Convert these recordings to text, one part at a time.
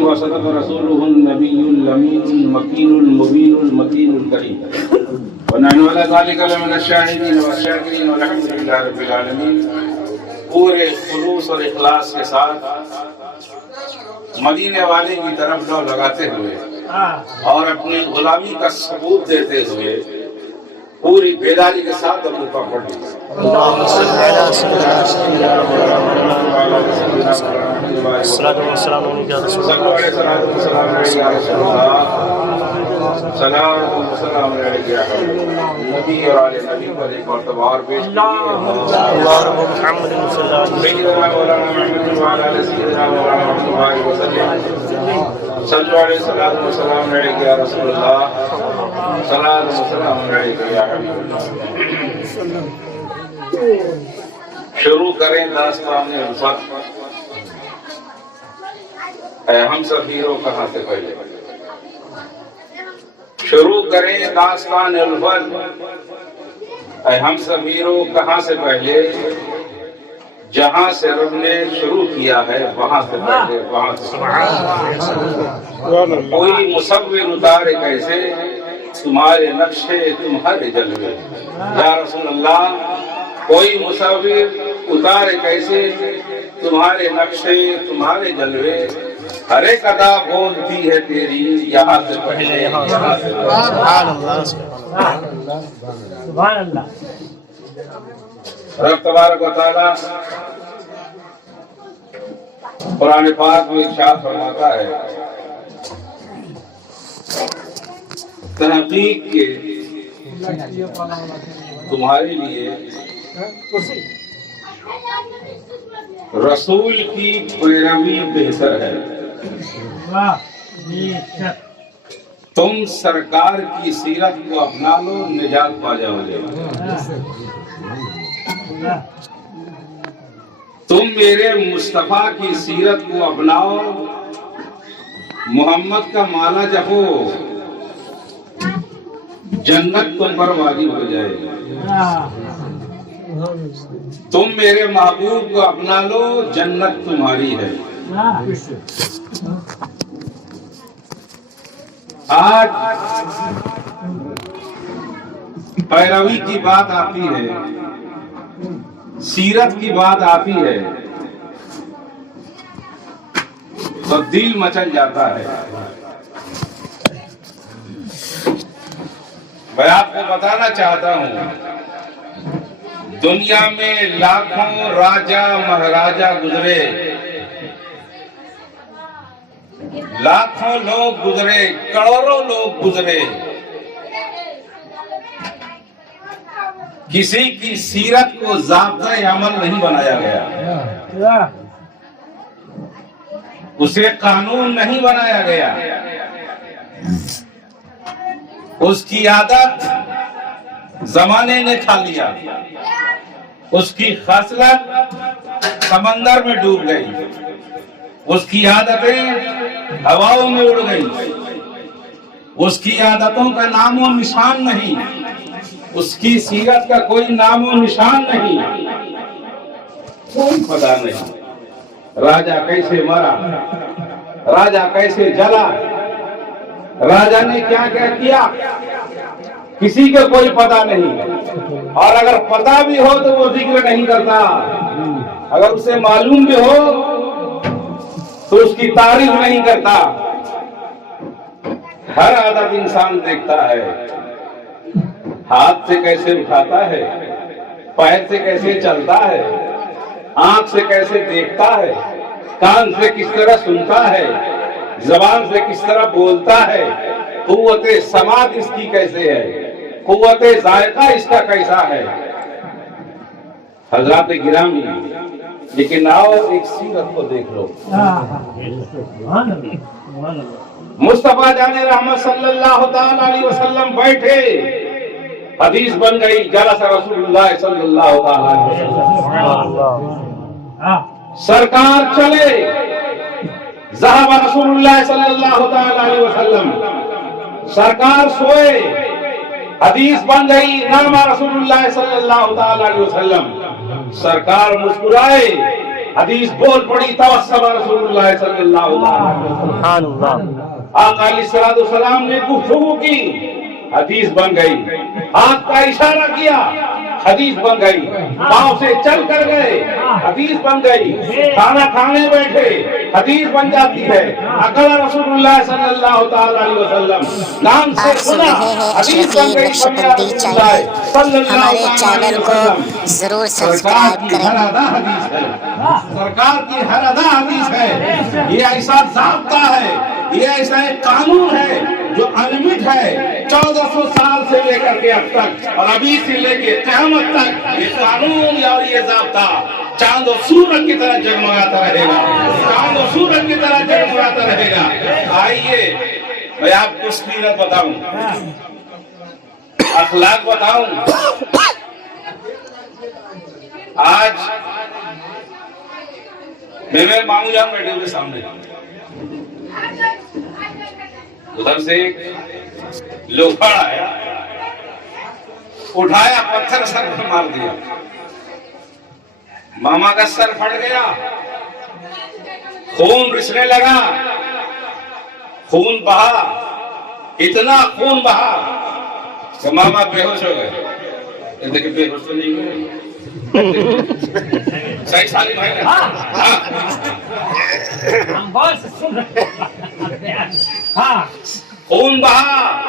وصدق رسوله النبي الأمين المكين المبين المتين الكريم ونحن على ذلك لمن الشاهدين والشاكرين والحمد لله رب العالمین۔ پورے خلوص اور اخلاص کے ساتھ مدینے والے کی طرف لو لگاتے ہوئے اور اپنی غلامی کا ثبوت دیتے ہوئے پوری بیداری کے ساتھ درود پاک پڑھ لیجیے۔ اللہم صل علی سیدنا الصلاۃ والسلام علیکم رسول اللہ سلام و سلام علیکم یا نبی اور آل نبی پر ایک مرتبہ اور پیش اللہم محمد صلی اللہ علیہ سیدنا مولانا محمد وعلی آل سیدنا مولانا محمد وسلم صلو علیہ الصلاۃ والسلام علیکم یا رسول اللہ صلاۃ و سلام علیکم یا حبیب اللہ۔ شروع کریں داستان الفت، اے ہم سفیروں کہاں سے پہلے۔ شروع کریں داستان الفت، اے ہم سفیروں کہاں سے پہلے، جہاں سے رب نے شروع کیا ہے وہاں سے پہلے وہاں سے۔ کوئی مصور اتارے کیسے تمہارے نقشے تمہارے جلوے، یا رسول اللہ کوئی مصور اتارے کیسے تمہارے نقشے تمہارے جلوے، ہر ایک ادا بولتی ہے تیری یہاں سے پہلے یہاں سے۔ سبحان اللہ۔ رب تبارک و تعالی قرآن پاک میں ارشاد فرماتا ہے تحقیق کے تمہارے لیے رسول کی پیروی بہتر ہے، تم سرکار کی سیرت کو اپنا لو نجات پا جاؤ گے۔ تم میرے مصطفیٰ کی سیرت کو اپناؤ، محمد کا مالا جپو، جنت تم پر واجب ہو جائے گی۔ تم میرے محبوب کو اپنا لو جنت تمہاری ہے۔ آج پیروی کی بات آتی ہے، سیرت کی بات آتی ہے تو دل مچل جاتا ہے۔ میں آپ کو بتانا چاہتا ہوں دنیا میں لاکھوں راجا مہاراجا گزرے، لاکھوں لوگ گزرے، کروڑوں لوگ گزرے، کسی کی سیرت کو ضابطۂ عمل نہیں بنایا گیا، اسے قانون نہیں بنایا گیا، اس کی عادت زمانے نے کھا لیا، اس کی خصلت سمندر میں ڈوب گئی، اس کی عادتیں ہواؤں میں اڑ گئی، اس کی عادتوں کا نام و نشان نہیں، اس کی سیرت کا کوئی نام و نشان نہیں، کوئی پتہ نہیں راجا کیسے مرا، راجا کیسے جلا، راجا نے کیا کیا کیا، کسی کو کوئی پتہ نہیں، اور اگر پتہ بھی ہو تو وہ ذکر نہیں کرتا، اگر اسے معلوم بھی ہو تو اس کی تعریف نہیں کرتا۔ ہر عادت انسان دیکھتا ہے، ہاتھ سے کیسے اٹھاتا ہے، پیر سے کیسے چلتا ہے، آنکھ سے کیسے دیکھتا ہے، کان سے کس طرح سنتا ہے، زبان سے کس طرح بولتا ہے، قوت سماعت اس کی کیسے ہے، قوت ذائقہ اس کا کیسا ہے۔ حضرات گرامی، لیکن آؤ ایک سیرت کو دیکھ لو۔ مصطفیٰ جان رحمت صلی اللہ تعالی علیہ وسلم بیٹھے، حدیث بن گئی جلس رسول اللہ صلی اللہ تعالی علیہ وسلم، سرکار چلے، ذهب رسول اللہ صلی اللہ تعالی علیہ وسلم، سرکار سوئے، حدیث بن گئی نام رسول اللہ صلی اللہ تعالی علیہ وسلم، سرکار مسکرائے، حدیث بول پڑی توسب رسول اللہ صلی اللہ علیہ وسلم، آقا علیہ الصلوۃ والسلام نے گفتگو کی، حدیث بن گئی، ہاتھ کا اشارہ کیا، حدیث بن گئی، پاؤں سے چل کر گئے، حدیث بن گئی، کھانا کھانے بیٹھے، حدیث بن جاتی ہے، اکل رسول اللہ صلی اللہ تعالی علیہ وسلم، کان سے سنا، حدیث بن گئی، ہمارے چینل کو ضرور سبسکرائب کریں۔ سرکار کی ہر ادا حدیث ہے، یہ ایسا ضابطہ ہے، یہ ایسا ایک قانون ہے جو انلمٹ ہے، 1400 سال سے لے کر کے اب تک، اور ابھی سے لے کے قیامت تک یہ قانون اور یہ ضابطہ چاند و سورج کی طرح جگمگاتا رہے گا، چاند و سورج کی طرح جگمگاتا رہے گا۔ آئیے میں آپ کو سیرت بتاؤں، اخلاق بتاؤں۔ آج میرے مامو جان بیٹھے ہوئے سامنے، ادھر سے لوکڑ آیا، اٹھایا، پتھر سر پر مار دیا، ماما کا سر پھٹ گیا، خون رسنے لگا، خون بہا، اتنا خون بہا کہ ماما بے ہوش ہو گئے۔ دیکھیں بے ہوش تو نہیں ہوئے، صحیح سالی بھائی نے خون بہا،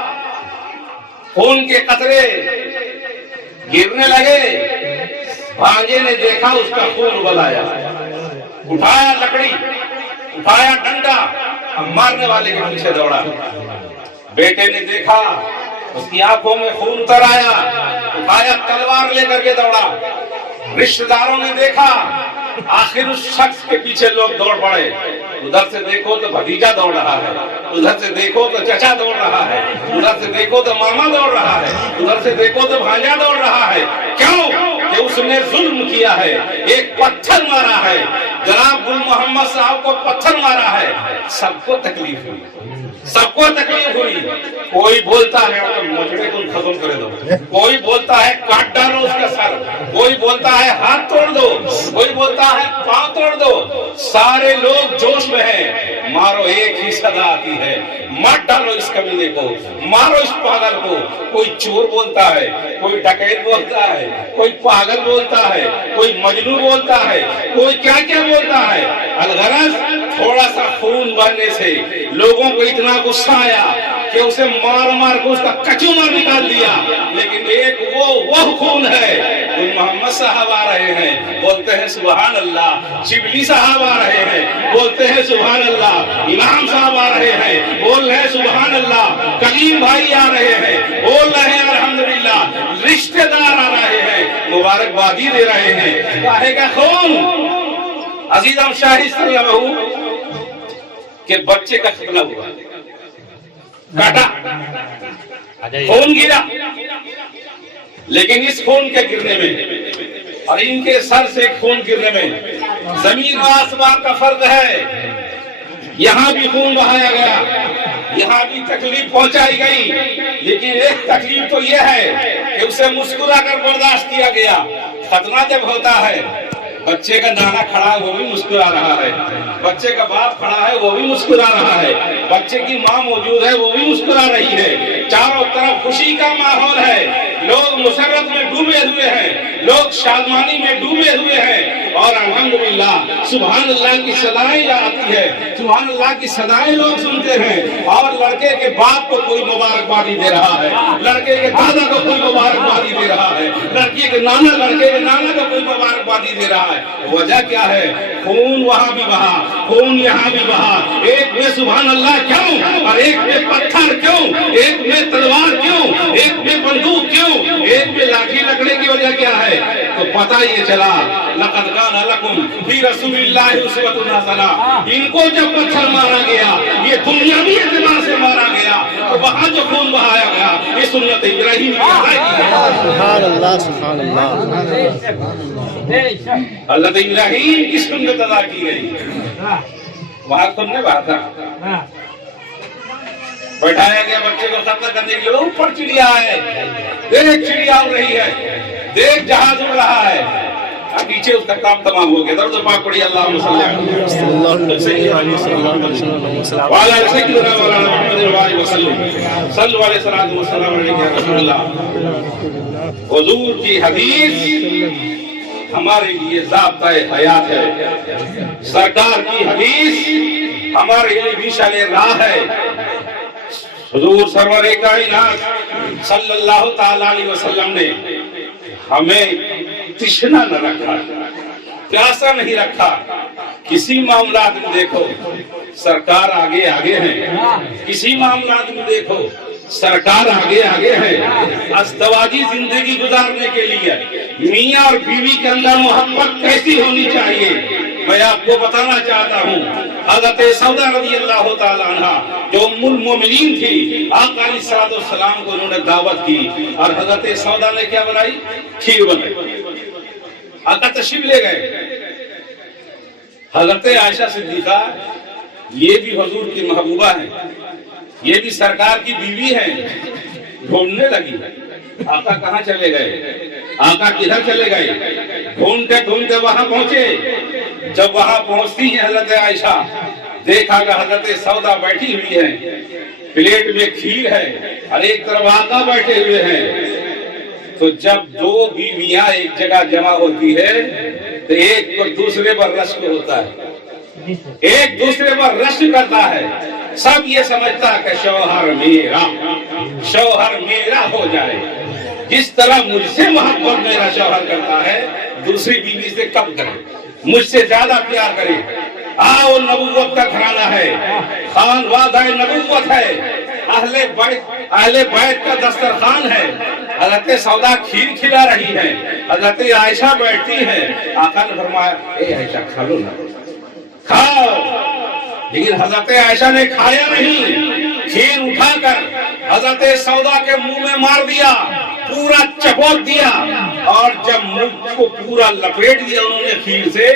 خون کے قطرے گرنے لگے، بھانجے نے دیکھا اس کا خون ابل آیا، اٹھایا لکڑی، اٹھایا ڈنڈا، اب مارنے والے کے پیچھے دوڑا۔ بیٹے نے دیکھا اس کی آنکھوں میں خون اتر آیا، اٹھایا تلوار لے کر کے دوڑا۔ رشتہ داروں نے دیکھا، آخر اس شخص کے پیچھے لوگ دوڑ پڑے۔ ادھر سے دیکھو تو بھتیجا دوڑ رہا ہے، ادھر سے دیکھو تو چچا دوڑ رہا ہے، ادھر سے دیکھو تو ماما دوڑ رہا ہے، ادھر سے دیکھو تو بھانجا دوڑ رہا ہے۔ کیوں کہ اس نے ظلم کیا ہے، ایک پتھر مارا ہے، جناب گل محمد صاحب کو پتھر مارا ہے۔ سب کو تکلیف ہوئی، سب کو تکلیف ہوئی۔ کوئی بولتا ہے مجھے کو ختم کر دو، کوئی بولتا ہے کاٹ ڈالو اس کا سر، کوئی بولتا ہے ہاتھ توڑ دو، کوئی بولتا ہے پاؤں توڑ دو۔ سارے لوگ جوش میں ہیں، مارو، ایک ہی صدا آتی ہے، مت ڈالو اس کمینے کو، مارو اس پاگل کو۔ کوئی چور بولتا ہے، کوئی ڈکیت بولتا ہے، کوئی پاگل بولتا ہے، کوئی مجنون بولتا ہے، کوئی کیا کیا بولتا ہے۔ الغرض تھوڑا سا خون بہنے سے لوگوں کو اتنا غصہ آیا کہ اسے مار مار کو اس کا کچومر نکال دیا۔ لیکن ایک وہ خون ہے، جو محمد صاحب آ رہے ہیں، بولتے ہیں سبحان اللہ، شبلی صاحب آ رہے ہیں، بولتے ہیں سبحان اللہ، امام صاحب آ رہے ہیں، بول رہے ہیں سبحان اللہ، کلیم بھائی آ رہے ہیں، بول رہے ہیں الحمدللہ، رشتہ دار آ رہے ہیں، مبارکبادی دے رہے ہیں۔ کاہے کا خون؟ عزیزم شاہی صلی اللہ علیہ وسلم کہ بچے کا ختنہ ہوا، کاٹا، خون گرا، لیکن اس خون کے گرنے میں اور ان کے سر سے خون گرنے میں زمین و آسمان کا فرق ہے۔ یہاں بھی خون بہایا گیا، یہاں بھی تکلیف پہنچائی گئی، لیکن ایک تکلیف تو یہ ہے کہ اسے مسکرا کر برداشت کیا گیا۔ ختنہ جب ہوتا ہے، بچے کا نانا کھڑا ہے وہ بھی مسکرا رہا ہے، بچے کا باپ کھڑا ہے وہ بھی مسکرا رہا ہے، بچے کی ماں موجود ہے وہ بھی مسکرا رہی ہے، چاروں طرف خوشی کا ماحول ہے، لوگ مسرت میں ڈوبے ہوئے ہیں، لوگ شادمانی میں ڈوبے ہوئے ہیں، اور الحمدللہ سبحان اللہ کی صدائیں آتی ہے، سبحان اللہ کی صدائیں لوگ سنتے ہیں، اور لڑکے کے باپ کو کوئی مبارکبادی دے رہا ہے، لڑکے کے دادا کو کوئی مبارکبادی دے رہا ہے، لڑکی کے نانا، لڑکے کے نانا کو کوئی مبارکبادی دے رہا ہے۔ وجہ کیا ہے؟ خون وہاں بھی بہا، خون یہاں بھی بہا، ایک میں سبحان اللہ کیوں اور ایک میں پتھر کیوں، ایک میں تلوار کیوں، ایک میں بندوق کیوں، ایک میں لاٹھی لکڑے کی وجہ کیا ہے؟ تو پتہ یہ چلا لقد کان لکم فی رسول اللہ اسوۃ حسنہ۔ ان کو جب پتھر مارا گیا، یہ دنیاوی اعتبار سے مارا گیا، تو وہاں جو خون بہایا گیا یہ سنت ابراہیم کی ادائیگی ہے۔ سبحان اللہ، سبحان اللہ۔ حضرت ابراہیم کی سنت ادا کی گئی، وہاں تم نے بات تھا، بیٹھایا گیا بچے کو ختم کرنے کے لیے، اوپر چڑیا ہے، دیکھ چڑیا اڑ رہی ہے، دیکھ جہاز اڑ رہا ہے، پیچھے اس کا کام تمام ہو گیا. درود پاک پڑھی اللہم صلی اللہ علیہ وسلم وعلی سیدنا مولانا محمد وعلی وسلم صلو علیہ وسلم علیہ رسول اللہ. حضور کی حدیث ہمارے لیے ضابطۂ حیات ہے. سرکار کی حدیث ہمارے لیے مشعل راہ ہے. حضور سرور کائنات صلی اللہ تعالی علیہ وسلم نے ہمیں تشنا نہ رکھا, پیاسا نہیں رکھا. کسی معاملات میں دیکھو سرکار آگے آگے ہیں, کسی معاملات میں دیکھو سرکار آگے آگے ہے. ازدواجی زندگی گزارنے کے لیے میاں اور بیوی کے اندر محبت کیسی ہونی چاہیے میں آپ کو بتانا چاہتا ہوں. حضرت سودا رضی اللہ تعالیٰ عنہ جو ام المومنین تھی, آقا علیہ السلام کو انہوں نے دعوت کی اور حضرت سودا نے کیا بنائی؟ کھیر بنائی. آقا تشریف لے گئے. حضرت عائشہ صدیقہ یہ بھی حضور کی محبوبہ ہیں, یہ بھی سرکار کی بیوی ہیں, ڈھونڈنے لگی آقا کہاں چلے گئے, آقا کدھر چلے گئے. ڈھونڈتے ڈھونڈتے وہاں پہنچے. جب وہاں پہنچتی ہیں حضرت عائشہ, دیکھا کہ حضرت سودا بیٹھی ہوئی ہے, پلیٹ میں کھیر ہے اور ایک طرف آقا بیٹھے ہوئے ہیں. تو جب دو بیویاں ایک جگہ جمع ہوتی ہے تو ایک کو دوسرے پر رشک ہوتا ہے, ایک دوسرے پر رشک کرتا ہے. سب یہ سمجھتا ہے کہ شوہر میرا ہو جائے. جس طرح مجھ سے محبت میرا شوہر کرتا ہے دوسری بیوی سے کم کرے, مجھ سے زیادہ پیار کرے. آؤ نبوت کا گھرانہ ہے, خانوادہ نبوت ہے, اہل بیت کا دسترخوان ہے. حضرت سودا کھیر کھلا رہی ہے, حضرت عائشہ بیٹھتی ہے. آقا نے فرمایا اے عائشہ کھا لو نا, کھاؤ. لیکن حضرت عائشہ نے کھایا نہیں, کھیر اٹھا کر حضرت سودا کے منہ میں مار دیا, پورا چپوٹ دیا, اور جب منہ کو پورا لپیٹ دیا انہوں نے کھیر سے,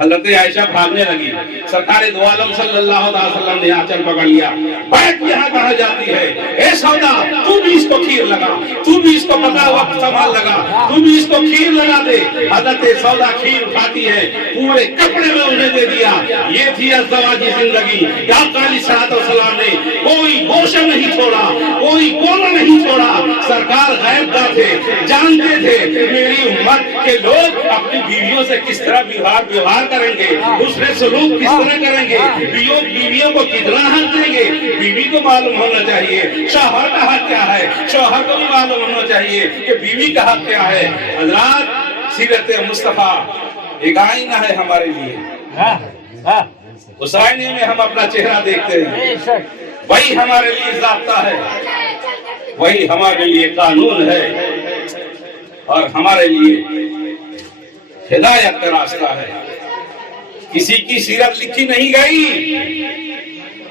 حضرت عائشہ بھاگنے لگی. سرکار دو عالم صلی اللہ علیہ وسلم نے آنچل پکڑ لیا. بیٹھ یہاں کہاں جاتی ہے, اے سودا تو بھی اس کو کھیر لگا, تو بھی اس کو پتا وقت سنبھال لگا, تو بھی اس کو کھیر لگا دے. حضرت سودا کھیر اٹھاتی ہے, پورے کپڑے میں انہیں دے دیا. یہ تھی ازدواجی زندگی. آقا علیہ السلام نے کوئی گوشہ نہیں چھوڑا, کوئی کونا نہیں چھوڑا. سرکار غیب دار تھے, جانتے تھے میری امت کے لوگ اپنی بیویوں سے کس طرح ویوہار کریں گے, دوسرے سلوک کس طرح کریں گے, بیویوں کو کتنا حق دیں گے. بیوی کو معلوم ہونا چاہیے شوہر کا حق کیا ہے, شوہر کو بھی معلوم ہونا چاہیے کہ بیوی کا حق کیا ہے. حضرات سیرت مصطفیٰ ایک آئینہ ہے ہمارے لیے. اس آئینے میں ہم اپنا چہرہ دیکھتے ہیں, وہی ہمارے لیے ضابطہ ہے, وہی ہمارے لیے قانون ہے اور ہمارے لیے ہدایت کا راستہ ہے. کسی کی سیرت لکھی نہیں گئی,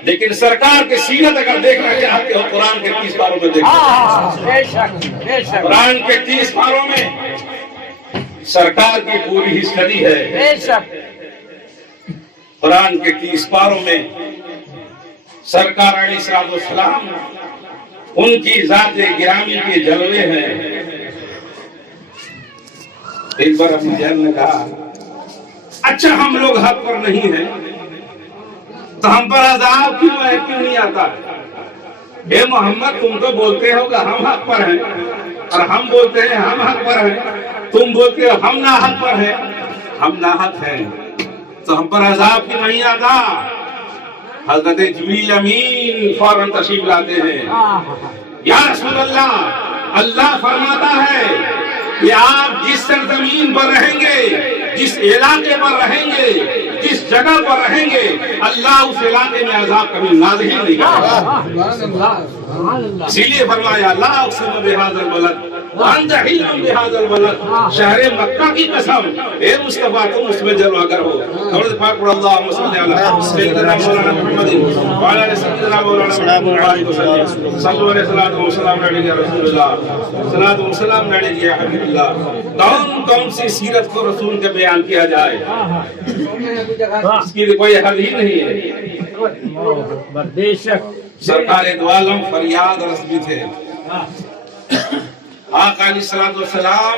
لیکن سرکار کی سیرت اگر دیکھنا چاہتے ہو قرآن کے 30 پاروں میں دیکھو. قرآن کے 30 پاروں میں سرکار کی پوری ہسٹری ہے. قرآن کے 30 پاروں میں سرکار علیہ السلام ان کی ذات گرامی کے جلوے ہیں. ایک بار ابو جہل نے کہا اچھا ہم لوگ حق پر نہیں ہیں تو ہم پر عذاب کیوں نہیں آتا. اے محمد تم تو بولتے ہو کہ ہم حق پر ہیں, اور ہم بولتے ہیں ہم حق پر ہیں. تم بولتے ہو ہم ناحق پر ہیں. ہم ناحق ہیں تو ہم پر عذاب کیوں نہیں آتا. حضرت جبریل امین فوراً تشریف لاتے ہیں. یا رسول اللہ, اللہ فرماتا ہے کہ آپ جس سرزمین پر رہیں گے, جس علاقے پر رہیں گے, جس جگہ پر رہیں گے, اللہ اس علاقے میں عذاب کبھی نازل نہیں کرے. اسی لیے فرمایا لا اقسم بہذا البلد وانت حل بہذا البلد, شہر مکہ کی قسم اے مصطفیٰ تم اس میں جلوہ گر ہو. درود پاک پڑھ اللہم صلی علی سیدنا مولانا محمد وعلی آل سیدنا مولانا محمد صلو علیہ وسلم علیہ رسول اللہ صلاۃ و سلام علیہ یا حبیب اللہ. کون سی سیرت کو رسول کے بیان کیا جائے, اس کی کوئی حد ہی نہیں ہے. سرکار دو عالم فریاد رس بھی تھے. آقا علیہ السلام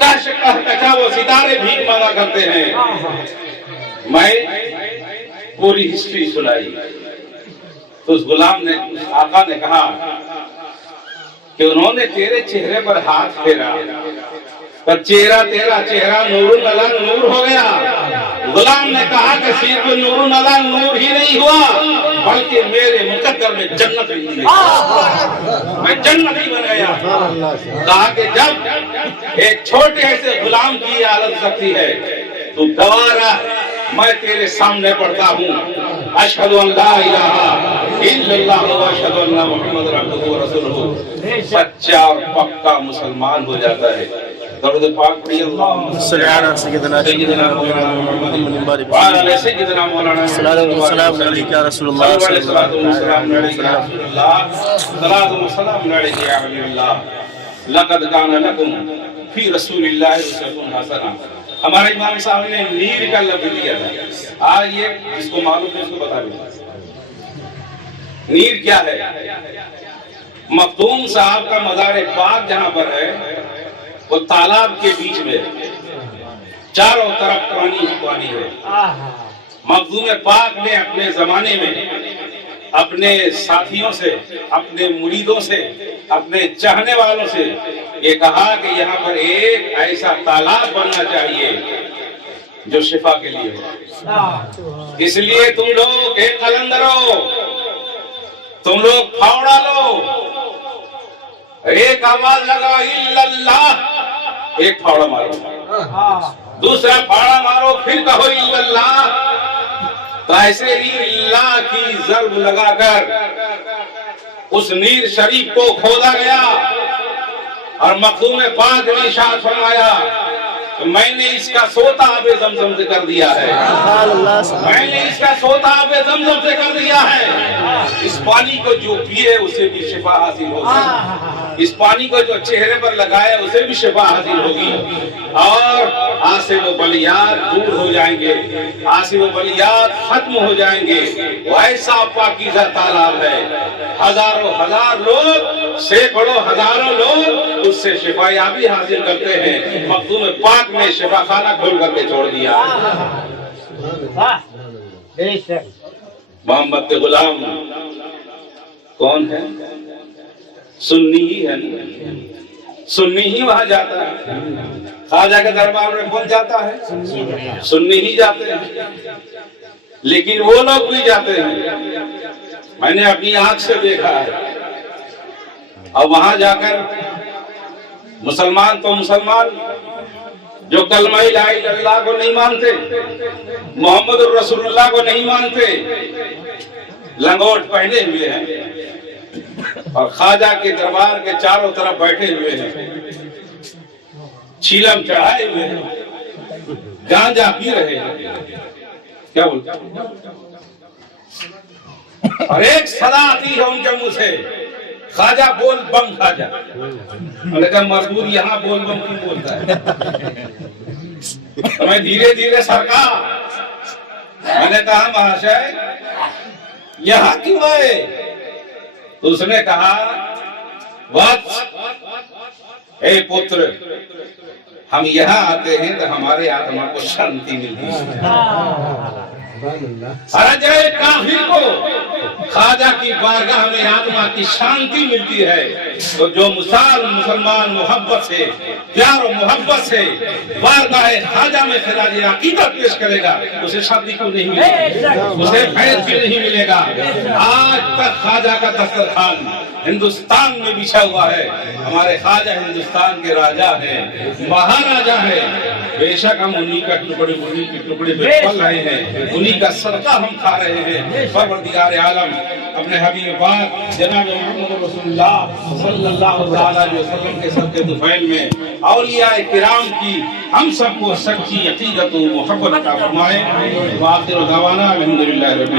کہا وہ ستارے بھیک مانگا کرتے ہیں. میں پوری ہسٹری سنائی تو اس غلام نے، اس آقا نے کہا کہ انہوں نے تیرے چہرے پر ہاتھ پھیرا پر چہرہ تیرا چہرہ نور علی نور ہو گیا. غلام نے کہا کہ صرف نور علی نور ہی نہیں ہوا بلکہ میرے مقدر میں جنت بھی ملی، میں جنتی بن گیا. کہا کہ جب ایک چھوٹے سے غلام کی حالت سکتی ہے تو دوبارہ میں تیرے سامنے پڑھتا ہوں اشہد ان لا الہ الا اللہ و اشہد ان محمد عبدہ و رسولہ. سچا اور پکا مسلمان ہو جاتا ہے. درود پاک پڑھی اللہم صلی علی سیدنا مولانا وعلی آلِ سیدنا مولانا السلام علیکم یا رسول اللہ صلی اللہ علیہ وسلم. صلاۃ و سلام علیک یا حبیب اللہ. لقد کان لکم فی رسول اللہ اسوۃ حسنہ. ہمارے امام صاحب نے نیر کا لفظ دیا تھا. آج یہ جس کو معلوم ہے اس کو بتا دیں نیر کیا ہے. مخدوم صاحب کا مزار پاک جہاں پر ہے وہ تالاب کے بیچ میں چاروں طرف پانی ہی پانی ہے. مخدوم پاک نے اپنے زمانے میں اپنے ساتھیوں سے، اپنے مریدوں سے، اپنے چاہنے والوں سے یہ کہا کہ یہاں پر ایک ایسا تالاب بننا چاہیے جو شفا کے لیے ہو. اس لیے تم لوگ ایک قلندرو، تم لوگ پھاوڑا لو، ایک آواز لگا الا اللہ، ایک پھاوڑا مارو، دوسرا پھاوڑا مارو، پھر کہو الا اللہ. تو ایسے ہی اللہ کی ضرب لگا کر اس نیر شریف کو کھودا گیا اور مخدوم پاک نے ارشاد فرمایا کہ میں نے اس کا سوتا آب زمزم سے کر دیا ہے، میں نے اس کا سوتا آب زمزم سے کر دیا ہے. اس پانی کو جو پیے اسے بھی شفا حاصل ہوگی، اس پانی کو جو چہرے پر لگائے اسے بھی شفا حاصل ہوگی، اور آصف و بلیات دور ہو جائیں گے، آصف و بلیات ختم ہو جائیں گے. وہ ایسا پاکیزہ تالاب ہے، ہزاروں ہزار لوگ، سینکڑوں ہزاروں لوگ اس سے شفا یابی حاصل کرتے ہیں. مخدوم پاک نے شفا خانہ کھول کر کے چھوڑ دیا. محمد کے غلام کون ہے؟ سنی ہی ہے، سنی ہی وہاں جاتا ہے. خواجہ کے دربار میں کون جاتا ہے؟ سنی ہی جاتے ہیں. لیکن وہ لوگ بھی جاتے ہیں، میں نے اپنی آنکھ سے دیکھا ہے. اور وہاں جا کر مسلمان تو مسلمان جو کلمہ لا الہ الا اللہ کو نہیں مانتے، محمد الرسول اللہ کو نہیں مانتے، لنگوٹ پہنے ہوئے ہیں اور خواجہ کے دربار کے چاروں طرف بیٹھے ہوئے ہیں، چیلم چڑھائے ہوئے ہیں، گانجا پی رہے ہیں. کیا بولتا اور ایک صدا آتی ہے ان کے منہ سے، خواجہ بول بم خواجہ. میں نے کہا مزدور یہاں بول بم کیوں بولتا ہے؟ میں دھیرے دھیرے سرکا. میں نے کہا مہاشے یہاں کیوں آئے؟ تو اس نے کہا واتس اے پتر، ہم یہاں آتے ہیں تو ہمارے آتما کو شانتی ملتی ہے. جائے کافر کو خواجہ کی بارگاہ میں آتما کی شانتی ملتی ہے، تو جو مسلمان محبت سے، پیار و محبت سے بارگاہ خواجہ میں خراج عقیدت پیش کرے گا اسے شانتی کو نہیں ملے گا، اسے فیض بھی نہیں ملے گا. آج تک خواجہ کا دسترخوان ہندوستان میں بچھا ہوا ہے. ہمارے خواجہ ہندوستان کے راجہ ہیں، مہاراجہ ہیں. بے شک ہم انہی کا ٹکڑے پہ پل رہے ہیں، انہی کا صدقہ ہم کھا رہے ہیں. پروردگار عالم اپنے حبیب پاک جناب محمد رسول اللہ صلی اللہ علیہ وسلم کے صدقے طفیل میں اولیاء کرام کی ہم سب کو سچی عقیدت و محبت عطا فرمائے. وآخر دعوانا الحمدللہ رب